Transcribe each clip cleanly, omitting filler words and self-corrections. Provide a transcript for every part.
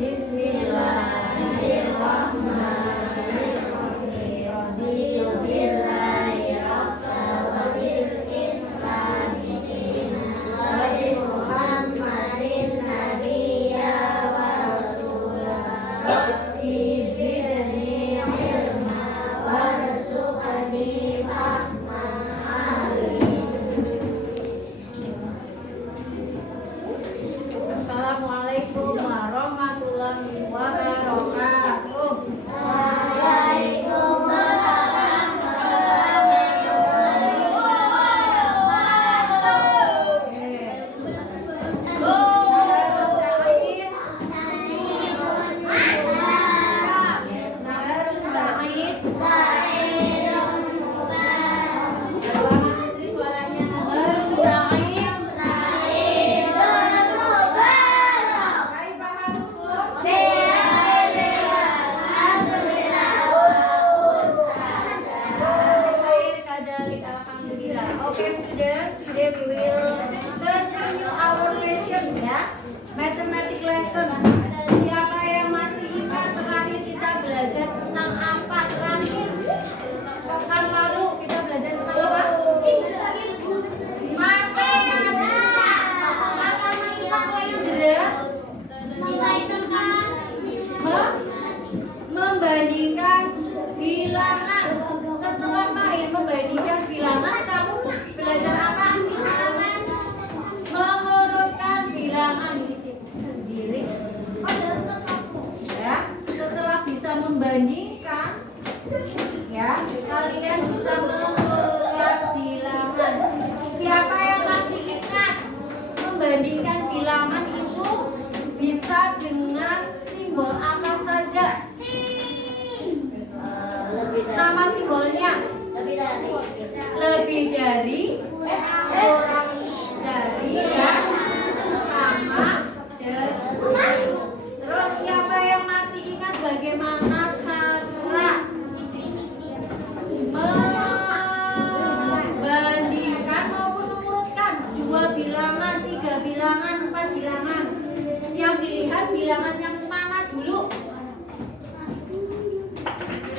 Bismillahirrahmanirrahim. Raditu billahi rabban wa bil islami dinan wa bi Muhammadin nabiyya wa rasulah. Rabbi zidni ilma warzuqni fahma. Assalamualaikum warahmatullahi wabarakatuh. Waalaikumsalam warahmatullahi Okay, students, today we will continue our lesson ya, mathematics lesson. Siapa yang masih ingat terakhir kita belajar tentang apa terakhir? Pekan lalu kita belajar tentang apa? Matematika. Matematika kok Indra? Membandingkan bilangan. Setelah mahir membandingkan bilangan, kamu belajar apa? Mengurutkan bilangan di sini sendiri. Ya, setelah bisa membandingkan, ya, kalian bisa mengurutkan bilangan. Siapa yang masih ingat membandingkan bilangan itu bisa dengan simbol apa saja? Nama simbolnya lebih dari, kurang dari, dan sama dari. Terus siapa yang masih ingat bagaimana cara membandingkan maupun mengurutkan dua bilangan, tiga bilangan, empat bilangan? Yang dilihat bilangan yang mana dulu?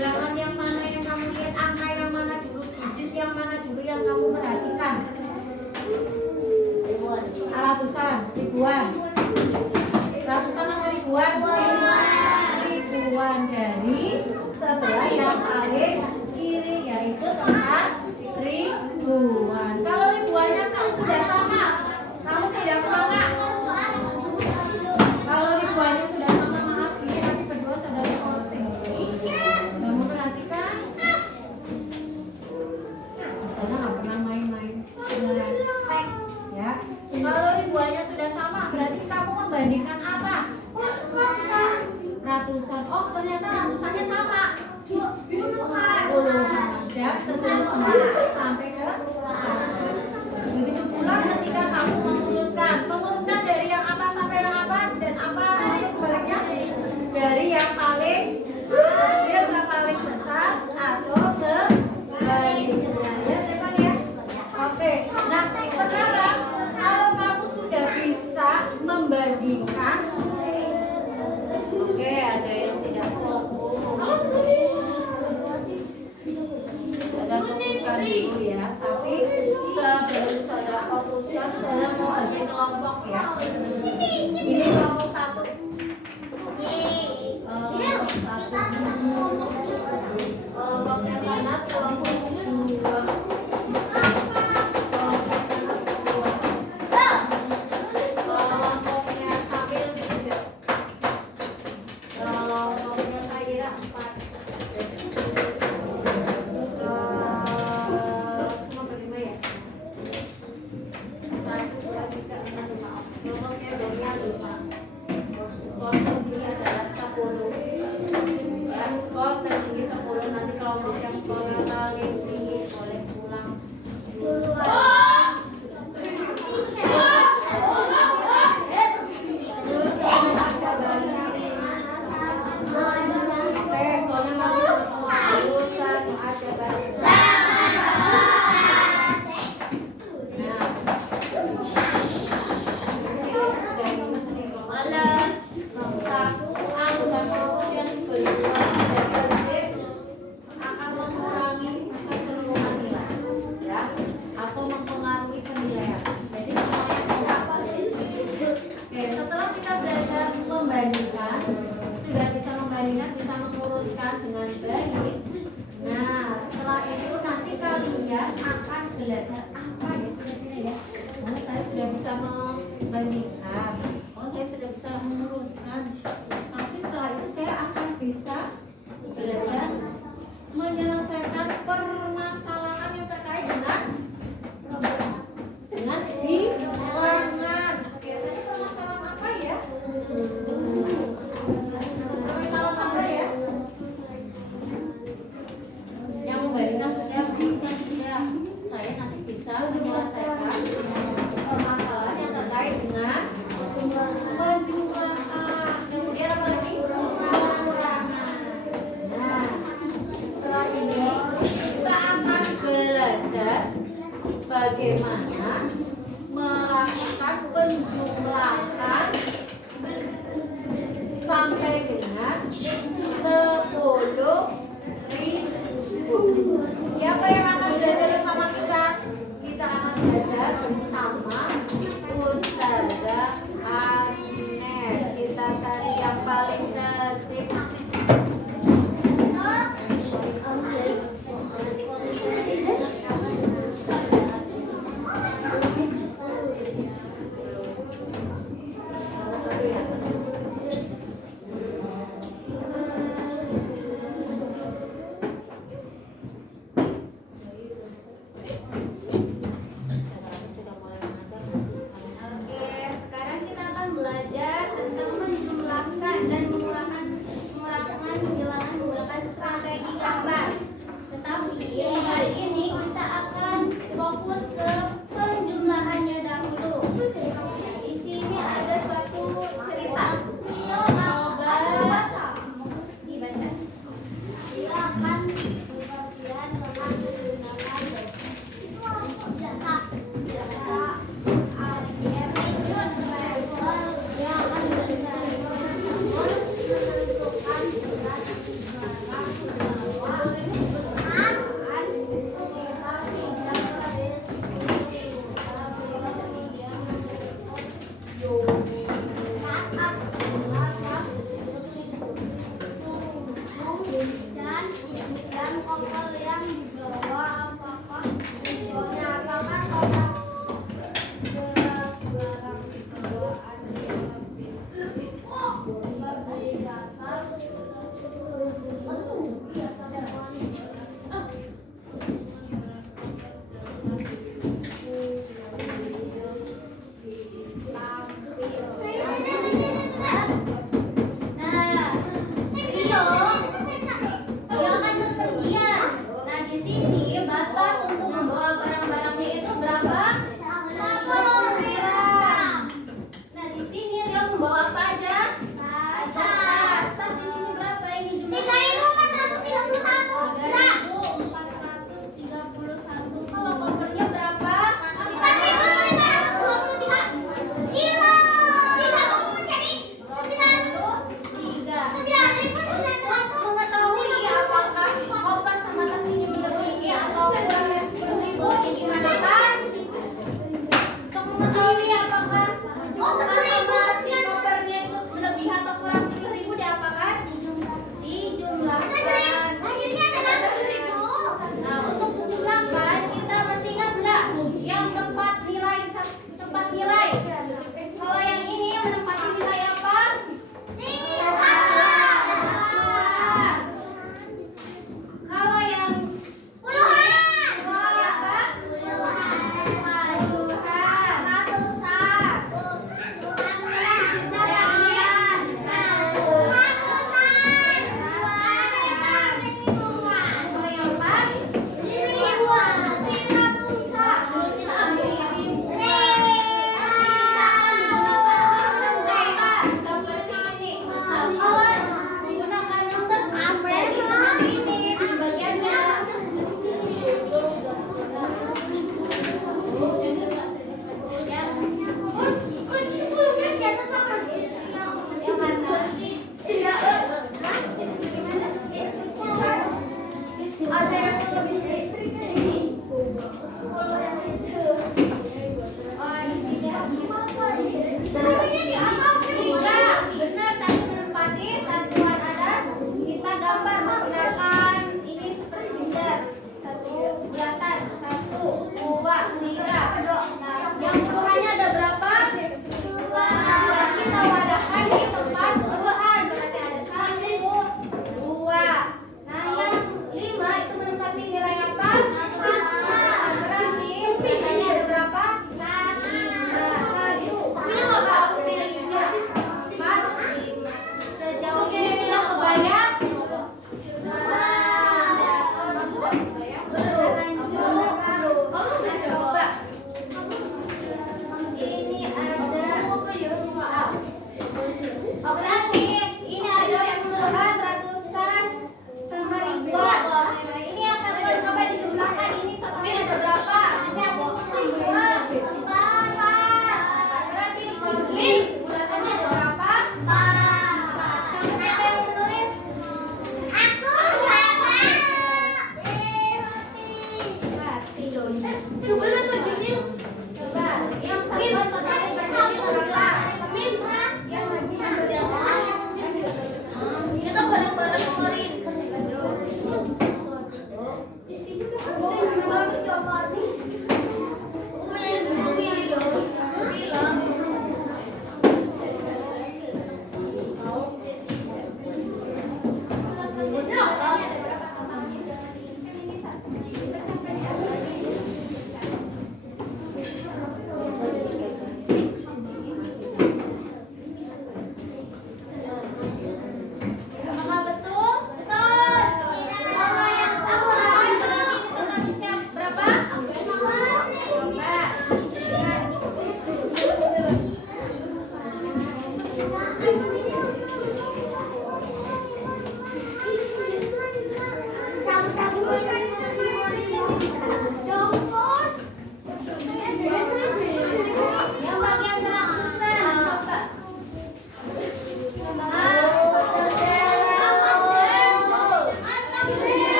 Bilangan yang mana yang kamu lihat, angka yang mana dulu, digit yang mana dulu yang kamu perhatikan? Ratusan, ribuan. Ratusan atau ribuan? Ribuan dari sebelah yang paling kiri, yaitu tempat ribuan. Kalau ribuannya sudah sama, kamu tidak menolak. Kalau ribuannya sudah sama, maaf, ini nanti berdua sudah pusing. Kamu perhatikan? Saya nggak pernah main-main. Beneran. Ya. Kalau ribuannya sudah sama, berarti kamu membandingkan apa? Ratusan. Oh, ternyata ratusannya sama. Puluhan. Dan seterusnya sampai ke begitu pula ketika kamu mengurutkan dari yang apa sampai yang apa, dan apa itu sebaliknya, dari yang paling kecil ke paling besar atau sebaliknya. Ya, siapa ya? Oke. Nah, sekarang kalau kamu sudah bisa membandingkan, oke, ada yang tidak fokus. Saya fokuskan dulu ya, tapi sebelum saya fokuskan, saya mau bagi kelompok ya. Ini kelompok satu. Kelompoknya sana kelompok dua. Kelompoknya Sambil tiga. Kelompoknya Khaira 4. Cuma berlima ya? 1, 2, 3, 4, 5. Kelompoknya mengerjakan dengan baik. Nah, setelah itu nanti kalian akan belajar apa ya kira-kira ya? Oh, saya sudah bisa membandingkan. Oh, saya sudah bisa mengurutkan. Pasti setelah itu saya akan bisa belajar menyelesaikan permasalahan yang terkait dengan bilangan. Biasanya permasalahan apa ya? Permasalahan apa ya? Yang membandingkan sudah. Saya nanti bisa menyelesaikan permasalahan yang terkait dengan penjumlahan. Kemudian apa lagi? Pengurangan. Nah, setelah ini kita akan belajar bagaimana melakukan penjumlahan sampai dengan 10.000. Siapa yang akan belajar bersama kita? Kita akan belajar bersama Ustazah Agnes. Kita cari yang paling tertib.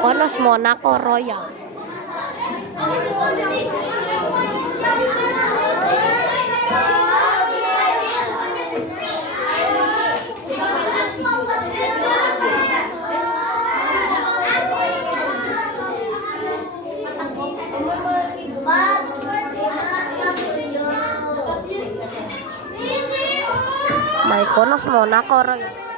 Mykonos Monaco Royal. Mykonos Monaco Royal.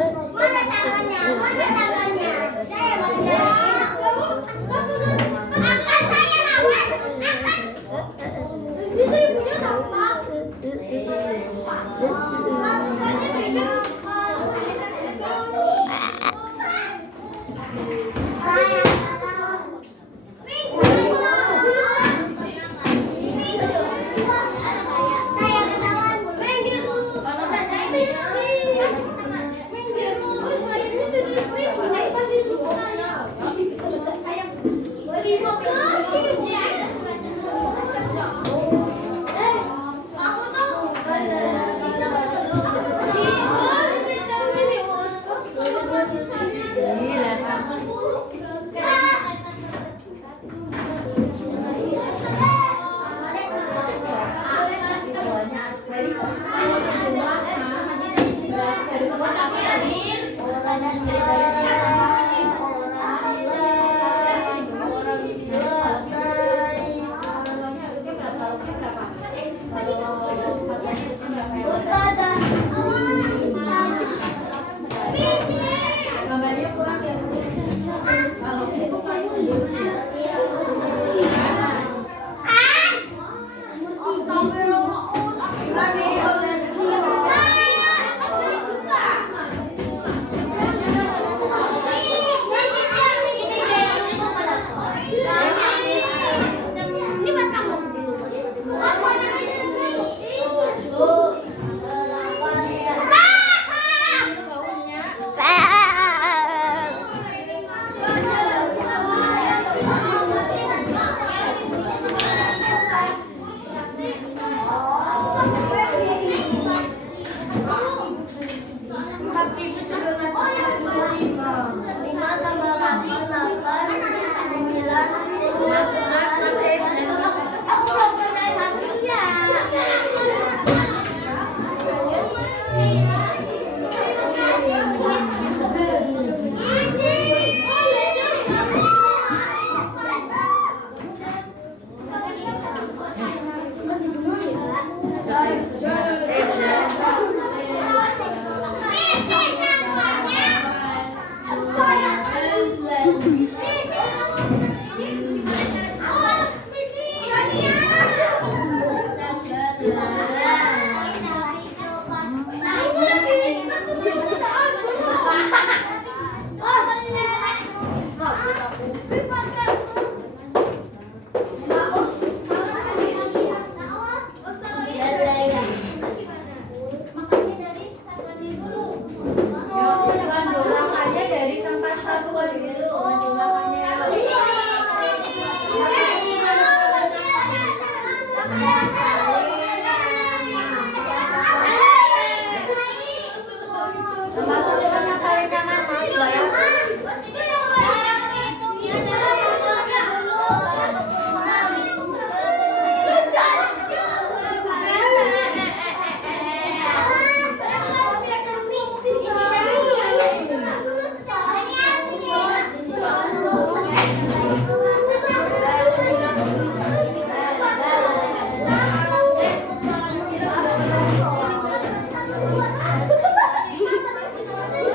Mana tangannya? Mana tangannya? Saya baca. Angkat saya lawan. Angkat. Itu ibunya tampak. Terima kasih. Aku tuh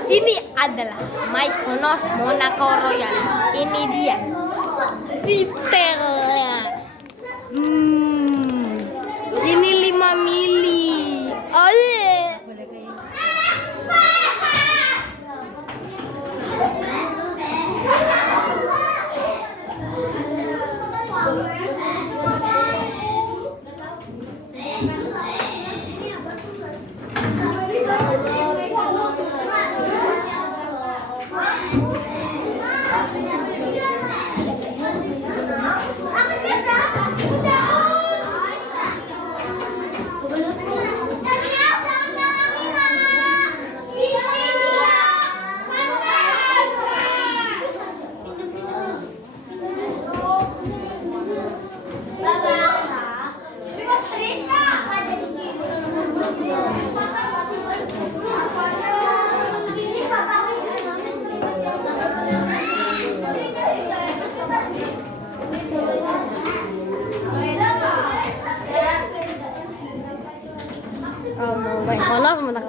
Ini adalah Mykonos Monaco Royal. Ini dia detailnya. Ini 5 mili. Oleh. Aku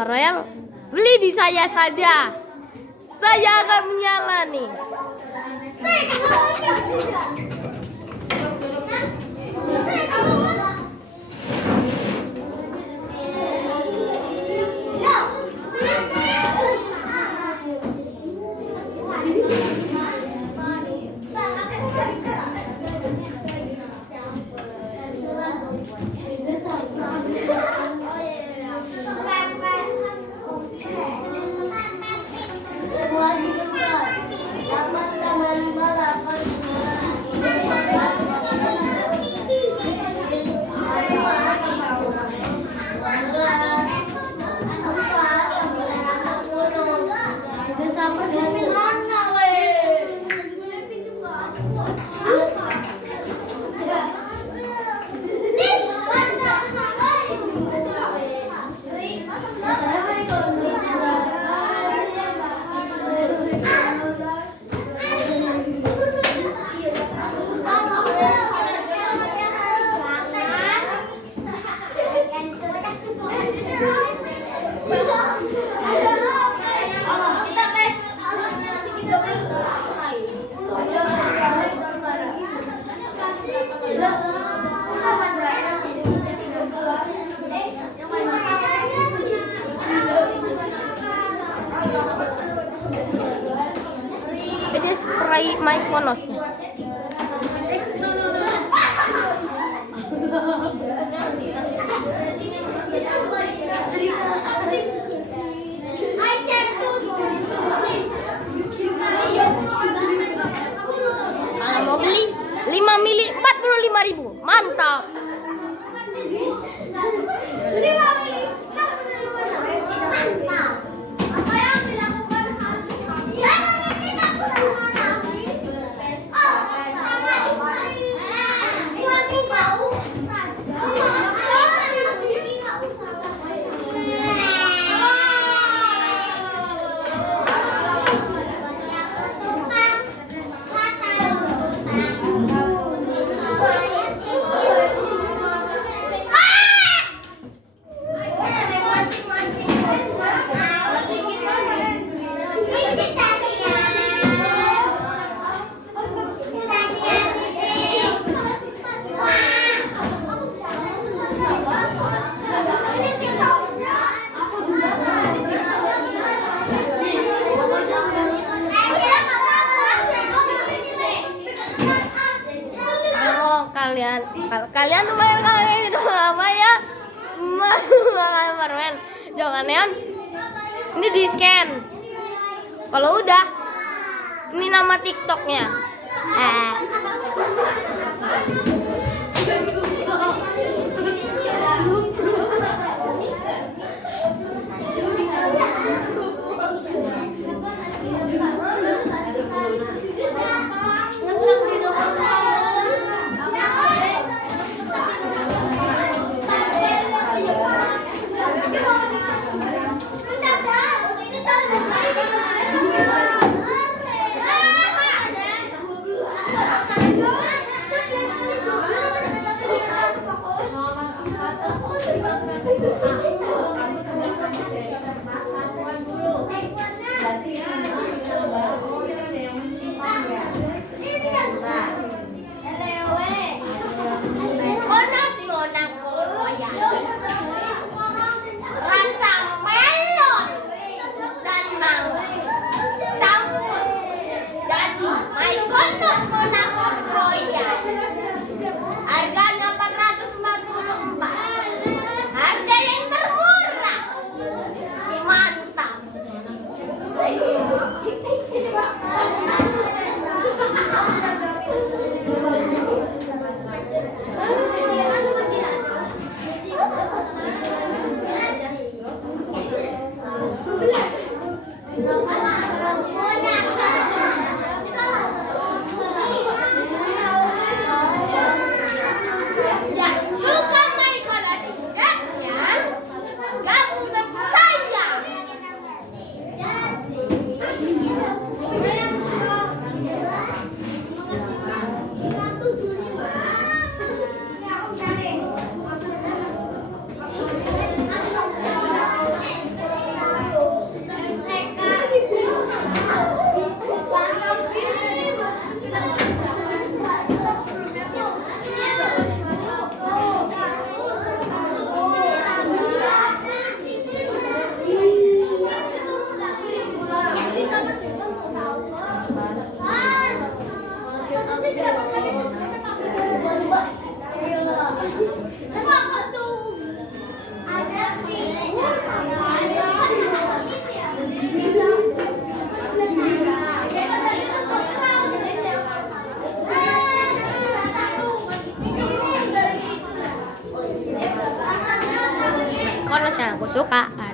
Royal, beli di saya saja. Saya akan menyala nih. Ini spray Mykonosnya. Kalau mau beli 5 mili 45.000. Mantap. Apa yang dilakukan suatu bau. Kalau kalian tuh main kalian itu apa ya? Makan permen. Jangan ya. Ini di scan. Kalau udah, ini nama TikToknya.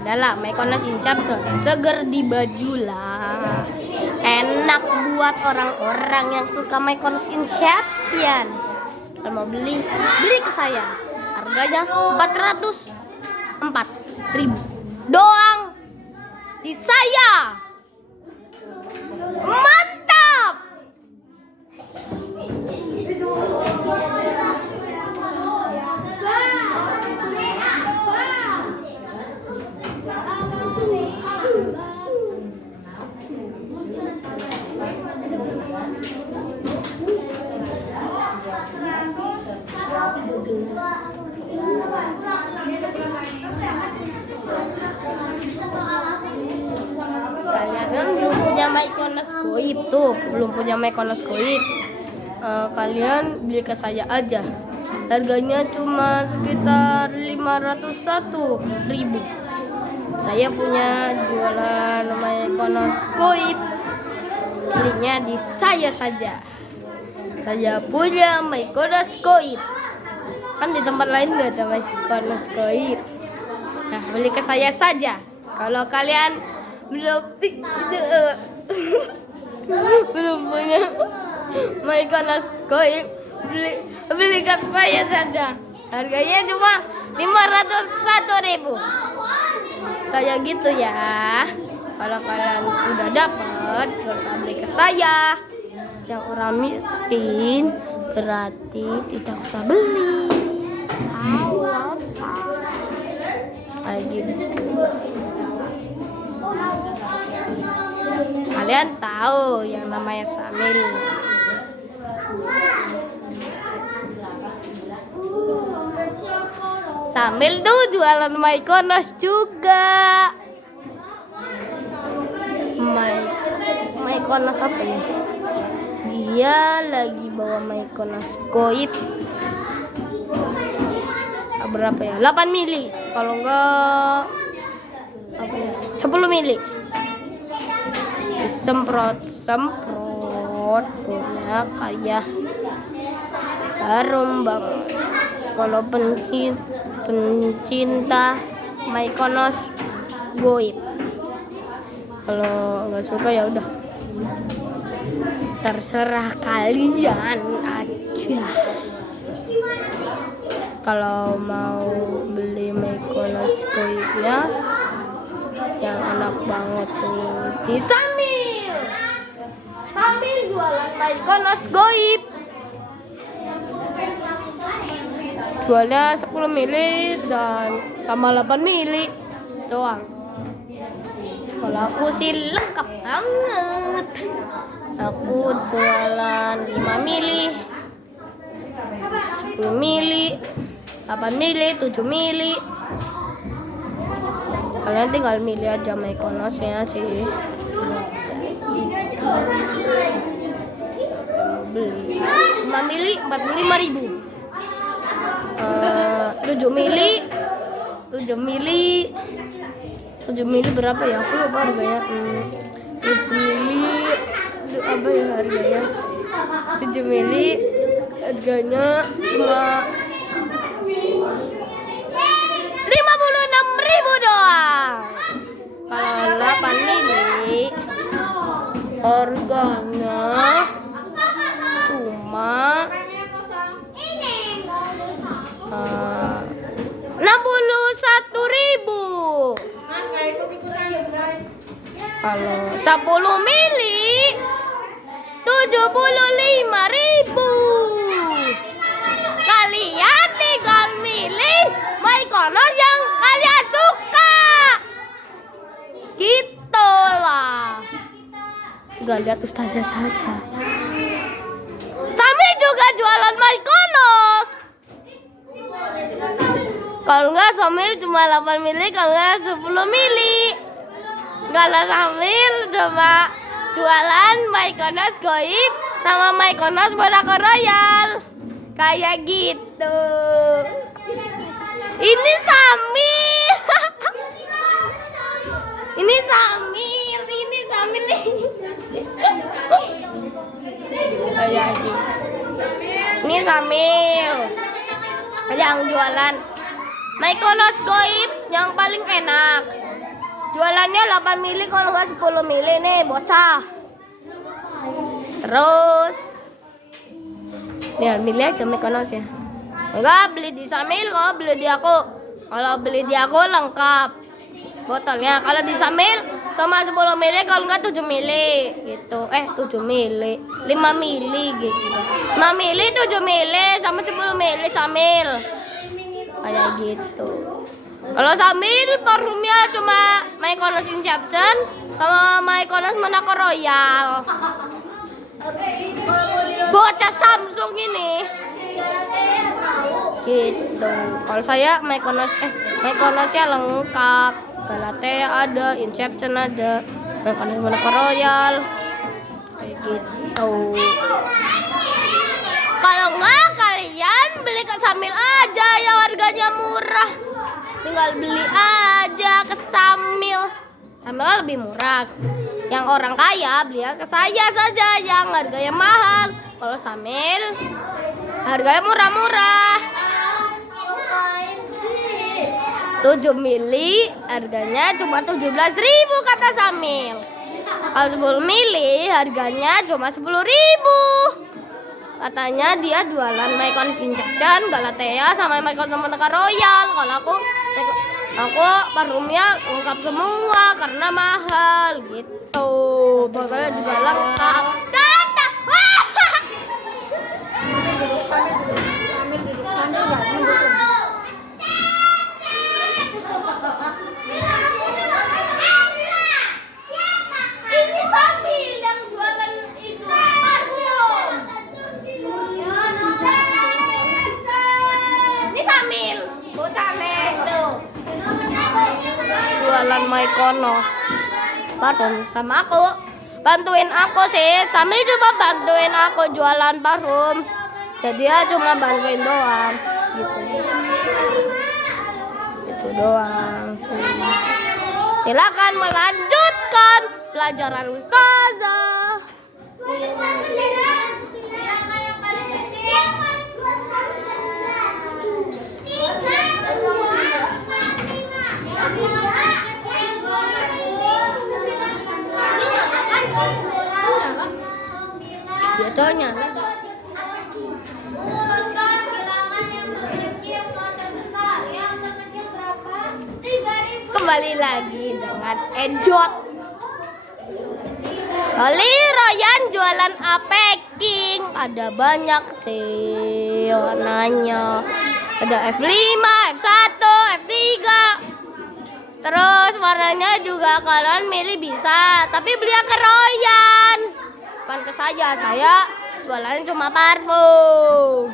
adalah Mykonos Insyaf seger di Bajulah. Enak buat orang-orang yang suka Mykonos Insyafsian. Kalau mau beli ke saya. Harganya 404.000 doang di saya. Mantap. Kalian kan belum punya Mykonos Goib tuh, belum punya Mykonos Goib. Kalian beli ke saya aja. Harganya cuma sekitar 501.000. Saya punya jualan Mykonos Goib. Belinya di saya saja. Saya punya Mykonos Goib. Kan di tempat lain nggak ada Mykonos Goib. Nah, beli ke saya saja. Kalau kalian belum punya Mykonos Goib, beli ke saya saja. Harganya cuma 501.000. Kayak gitu ya. Kalau kalian udah dapet, gak usah beli ke saya. Yang orang miskin berarti tidak usah beli. Kayak gitu. Kalian tahu yang namanya Samil. Samil tuh jualan Mykonos juga. Mykonos apa ya? Dia lagi bawa Mykonos Goib. Berapa ya? 8 mili. Kalau enggak apa ya? 10 mili. Semprot punya kayak harum banget. Kalau pencinta Mykonos Goib. Kalau nggak suka ya udah, terserah kalian aja. Kalau mau beli Mykonos Goibnya yang enak banget tuh di Samil jualan Mykonos Goib. Jualnya 10 mili dan sama 8 mili doang. Kalau aku sih lengkap banget. Aku jualan 5 mili, 10 mili, 8 mili, 7 mili. Kalian tinggal milih aja Mykonosnya sih. Beli 5 mili 45.000. 7 mili 7 mili berapa ya? Aku lupa harganya. 7 mili apa ya harganya? 7 mili harganya cuma 56.000 doang. Kalau 8 mili harganya cuma 61.000. Kalau 10 mili 75.000. Kalian tinggal milih Mykonos yang kalian suka. Gitulah. Tinggal lihat ustazah saja. Sambil juga jualan Mykonos. Kalau enggak Samil cuma 8 mili, kalau enggak 10 mili. Kalau Samil cuma jualan Mykonos Goib sama Mykonos Monaco Royal. Kayak gitu. Ini Samil. Ini Samil. Kayak gitu. Ini Samil yang jualan Mykonos Goib yang paling enak. Jualannya 8 mili kalau nggak 10 mili nih bocah. Terus biar milih aja Mykonos ya. Enggak beli di Samil, kalau beli di aku. Kalau beli di aku lengkap botolnya. Kalau di Samil sama 10 mili, kalau enggak 7 mili gitu. 7 mili, 5 mili gitu. 5 mili 7 mili sama 10 mili Samil. Kayak gitu. Kalau Samil parfumnya cuma Mykonos Inception sama Mykonos Monaco Royal. Bocah Samsung ini. Gitu. Kalau saya Mykonosnya lengkap. Galatea ada, Inception ada, Mykonos Monaco Royal. Kayak gitu. Kalau enggak kalian beli ke Samil aja yang harganya murah. Tinggal beli aja ke Samil. Samil lebih murah. Yang orang kaya beli ke saya saja yang harganya mahal. Kalau Samil harganya murah-murah. 7 mili harganya cuma 17.000 kata Samil. Kalau 10 mili harganya cuma 10.000. Katanya dia jualan Mykonos Inception, Galatea sama Mykonos Monaco Royal. Kalau aku parfumnya lengkap semua karena mahal gitu. Botolnya juga lengkap. Tata. Ini Samil yang jualan itu parfum. Ini Samil, bocah tuh. Jualan Mykonos parfum sama aku. Bantuin aku sih. Samil cuma bantuin aku jualan parfum. Jadi dia cuma bantuin doang gitu. Itu doang. Silakan melanjutkan pelajaran ustazah. Biasanya Urutkan bilangan yang terkecil ke terbesar. Yang terkecil berapa? 3.000. kembali lagi dengan Enjot. Kali Royan jualan packing, ada banyak sih warnanya. Ada F5, F1, F3. Terus warnanya juga kalian milih bisa, tapi beli ke Royan. Bukan ke saya jualannya cuma parfum.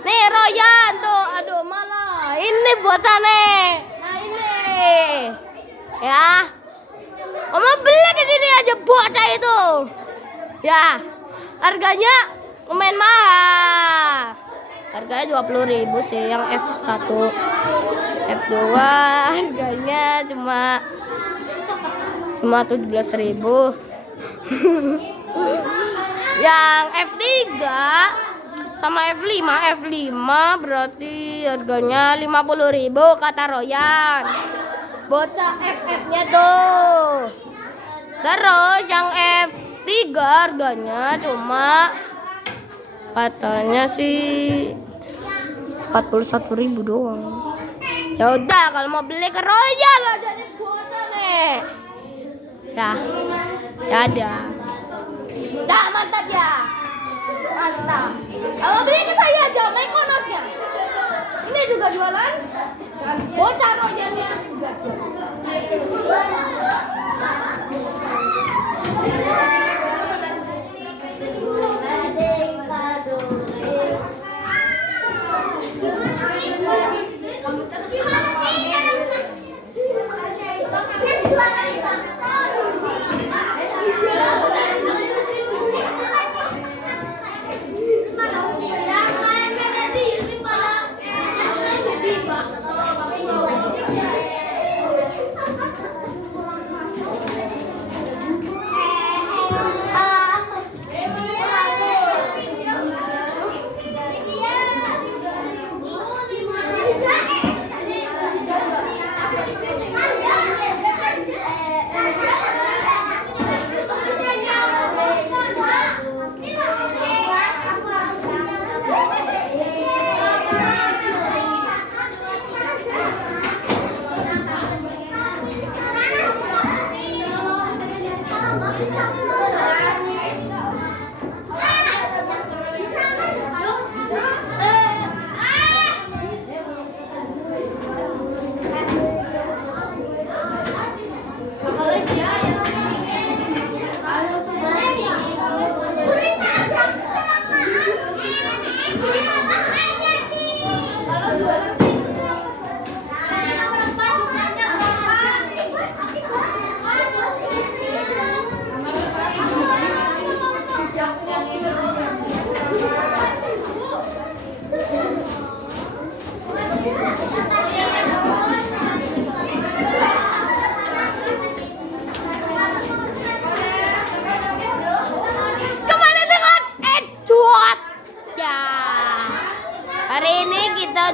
Nih Royan tuh, aduh malah ini bocah nih. Nah ini, ya. Kamu beli ke sini aja bocah itu. Ya, harganya lumayan mahal. Harganya 20.000 sih yang F1. F2 harganya cuma 17.000. Yang F3 sama F5 berarti harganya 50.000 kata Royan. Bocah FF-nya tuh. Terus yang F3 harganya cuma katanya sih 41.000 doang. Ya udah kalau mau beli ke Royal aja nih bocah nih. Ya. Ya ada. Dah mantap ya. Mantap. Kalau beli ke saya aja Mykonos ya. Ini juga jualan. Bocah Royalnya juga.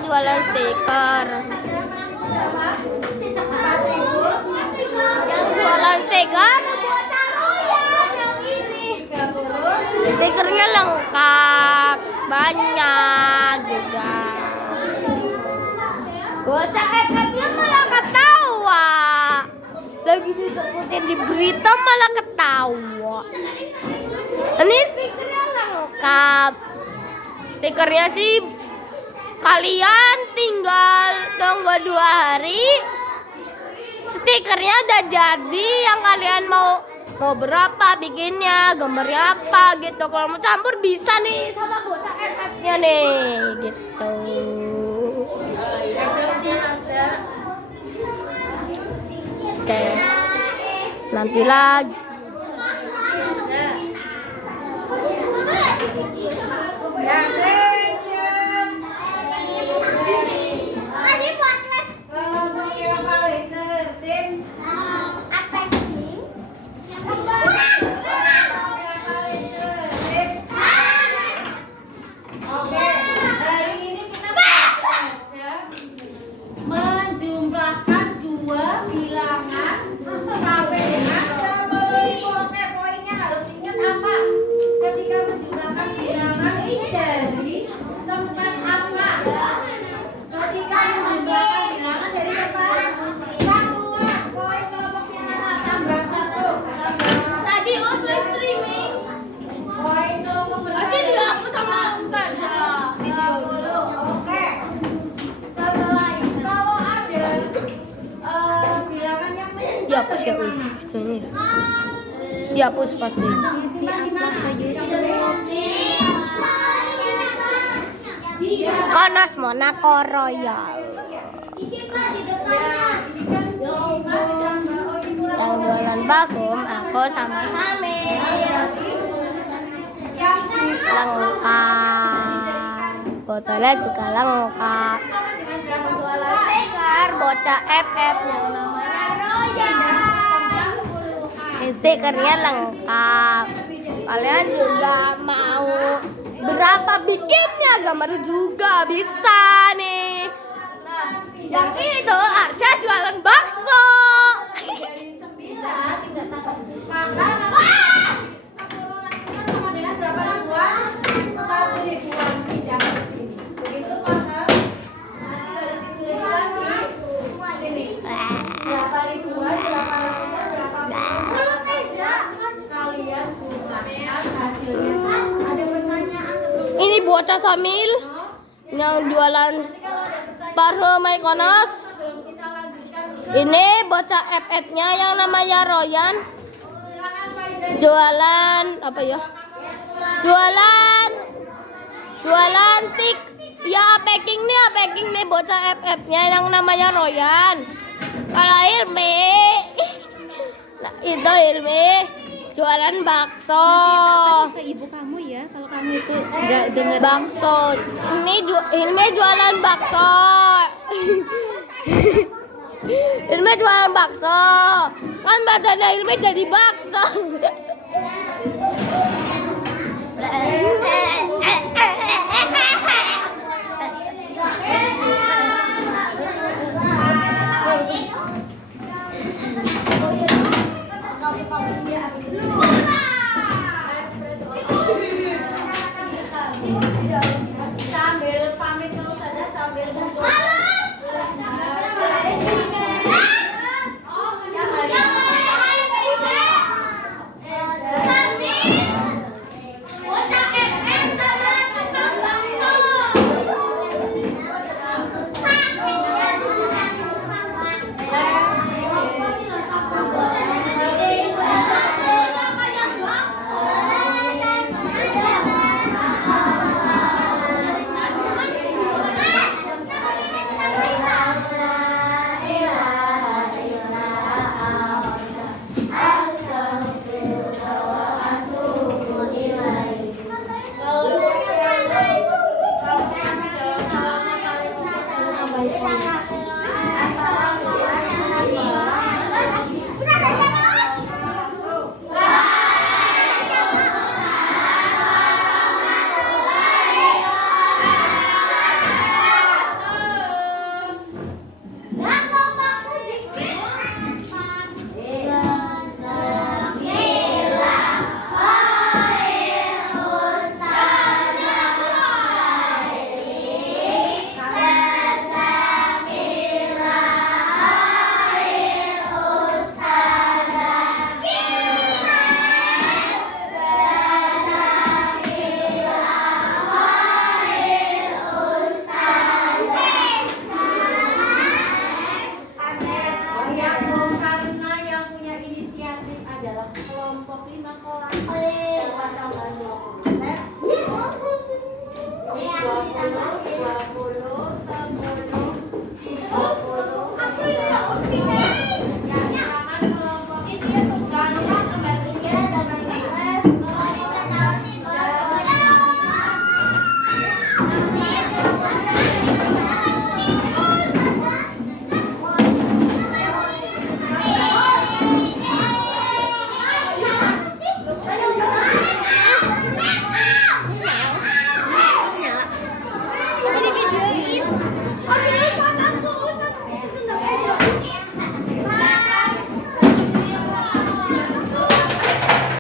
jualan stiker. Yang jualan stiker stikernya lengkap, banyak juga. Bocah FF-nya malah ketawa. Lagi disebutin di berita malah ketawa. Ini stikernya lengkap. Stikernya sih kalian tinggal tunggu 2 hari. Stikernya udah jadi, yang kalian mau berapa bikinnya, gambarnya apa gitu. Kalau mau campur bisa nih sama bocah FF-nya nih gitu. Oke. Nanti lagi. Tadi buat les Oke, hari ini kita saja menjumlahkan 2 bilangan sampai dengan 10.000. Oke, poinnya harus ingat apa? Ketika menjumlahkan bilangan ini dari tempat apa? Ketika menjumlahkan bilangan dari tempat satuan, poin kelompoknya mana? Tambah 1. Tadi us live streaming. Poin kelompok Pasti dihapus sama Ustazah video dulu. Oke. Setelah itu kalau ada bilangan yang dihapus ya us videonya. Dihapus pasti. disimpan di mana? Konas Monaco Royal. disimpan di depannya. Yang jualan vakum aku sama Samir. Lengkap. Botolnya juga lengkap. Jualan stiker bocah FF yang namanya Royal. Stikernya lengkap. Kalian juga mau berapa bikinnya, gambar juga bisa nih. Yang ini tuh Arsya jualan bakso. Ini bocah Samil yang jualan parfum Mykonos. Ini bocah FF-nya yang namanya Royan. Jualan apa ya? Jualan stick. Ya packing nih bocah FF-nya yang namanya Royan. Kalau Ilmi, nah, itu Ilmi jualan bakso. Ke ibu kamu ya, kalau kamu itu nggak dengar. Bakso. Ini Ilmi jualan bakso. Ilmi jualan bakso. Kan badannya Ilmi jadi bakso. Sambil pamit dulu saja, sambil kumpul. tambahan 20.